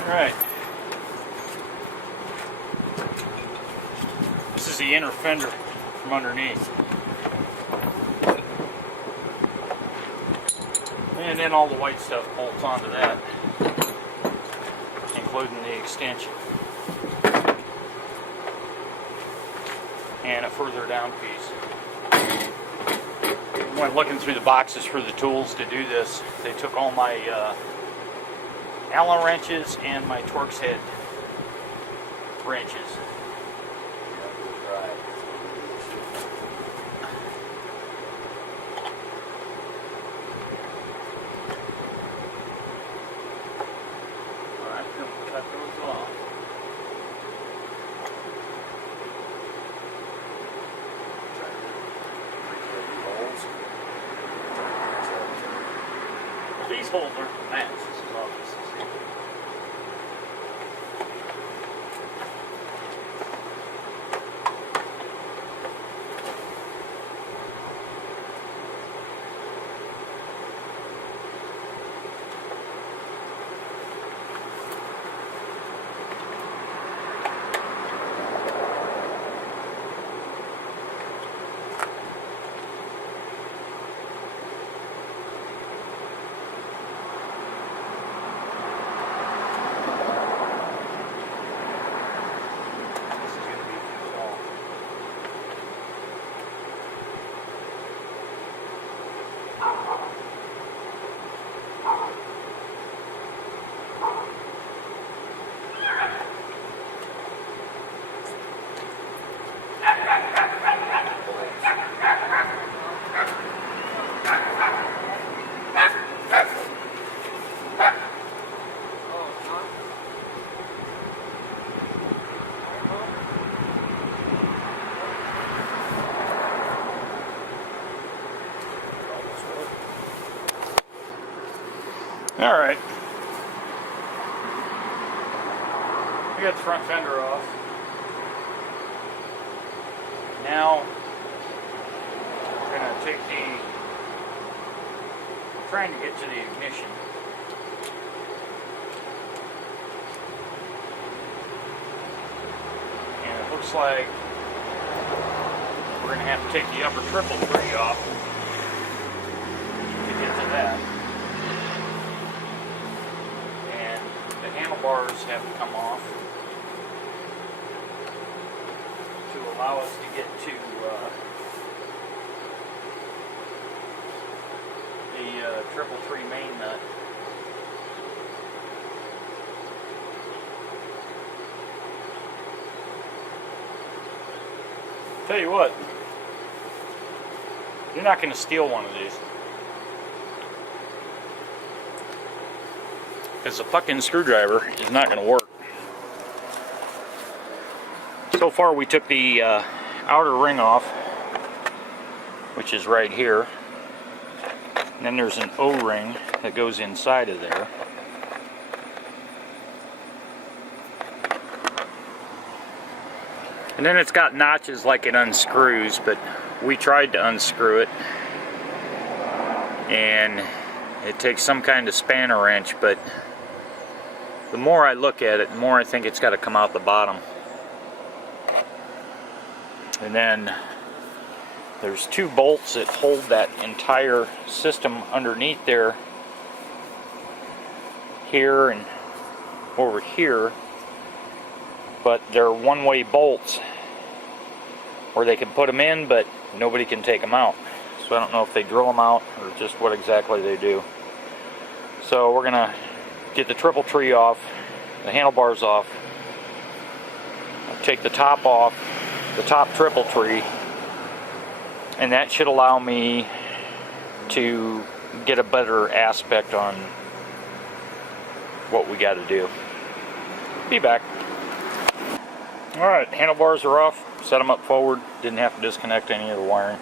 Alright. This is the inner fender from underneath. And then all the white stuff bolts onto that, including the extension. And a further down piece. When looking through the boxes for the tools to do this, they took all my Allen wrenches and my Torx head wrenches. Alright, we'll cut those off. These holes aren't the max, this is obvious. Alright. We got the front fender off. Now we're going to take trying to get to the ignition. And it looks like we're going to have to take the upper triple tree off to get to that. Handlebars have to come off to allow us to get to the triple three main nut. Tell you what, you're not going to steal one of these. Because the fucking screwdriver is not going to work. So far we took the outer ring off, which is right here. And then there's an O-ring that goes inside of there. And then it's got notches like it unscrews, but we tried to unscrew it. And it takes some kind of spanner wrench, but the more I look at it, the more I think it's got to come out the bottom. And then there's two bolts that hold that entire system underneath there, here and over here, but they're one-way bolts where they can put them in, but nobody can take them out. So I don't know if they drill them out or just what exactly they do. So we're gonna get the triple tree off, the handlebars off, take the top off, the top triple tree, and that should allow me to get a better aspect on what we got to do. Be back. Alright, handlebars are off, set them up forward, didn't have to disconnect any of the wiring.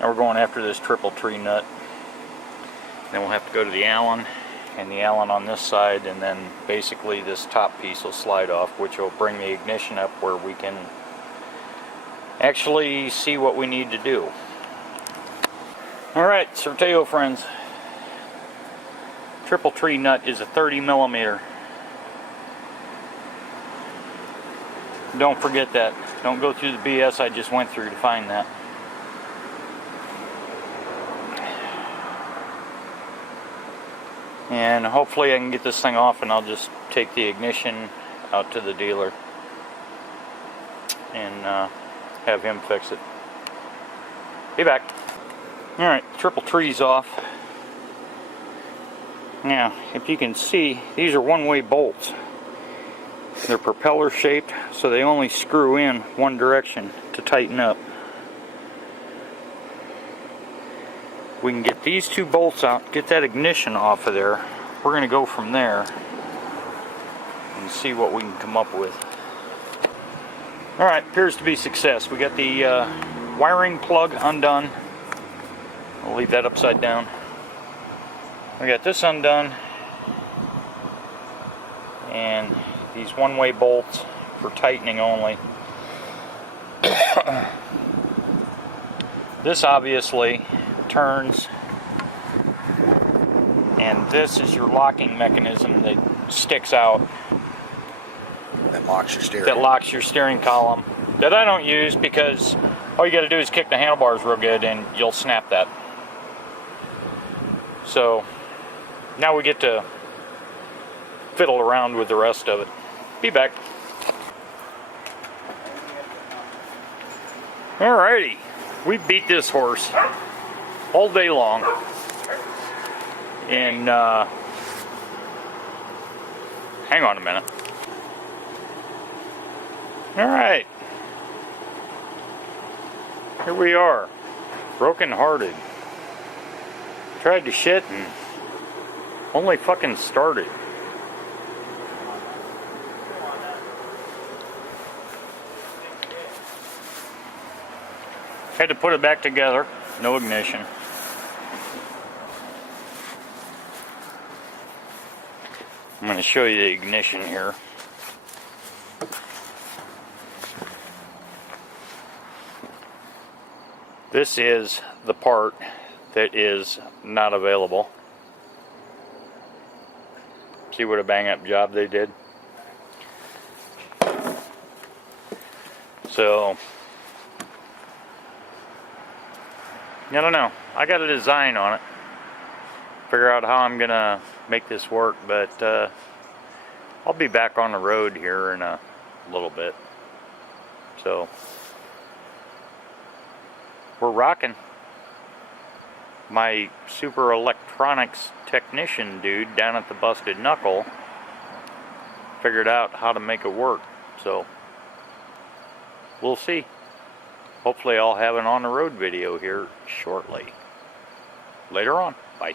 Now we're going after this triple tree nut. Then we'll have to go to the Allen, and the Allen on this side, and then basically this top piece will slide off, which will bring the ignition up where we can actually see what we need to do. Alright, Sorteo friends, triple tree nut is a 30 millimeter. Don't forget that. Don't go through the BS I just went through to find that. And hopefully I can get this thing off, and I'll just take the ignition out to the dealer and have him fix it. Be back. Alright, triple tree's off. Now, if you can see, these are one-way bolts. They're propeller shaped, so they only screw in one direction to tighten up. We can get these two bolts out, get that ignition off of there. We're going to go from there and see what we can come up with. Alright, appears to be success. We got the wiring plug undone. I'll leave that upside down. We got this undone, and these one-way bolts for tightening only. This obviously turns, and this is your locking mechanism that sticks out. That locks your steering. That locks your steering column. That I don't use because all you got to do is kick the handlebars real good and you'll snap that. So now we get to fiddle around with the rest of it. Be back. Alrighty, we beat this horse all day long, and hang on a minute. Alright, here we are, broken hearted. Tried to shit and only fucking started. Had to put it back together, no ignition. I'm going to show you the ignition here. This is the part that is not available. See what a bang up job they did? So, I don't know. I got a design on it. Figure out how I'm gonna make this work, but I'll be back on the road here in a little bit. So, we're rocking. My super electronics technician dude down at the Busted Knuckle figured out how to make it work. So, we'll see. Hopefully I'll have an on the road video here shortly. Later on. Bye.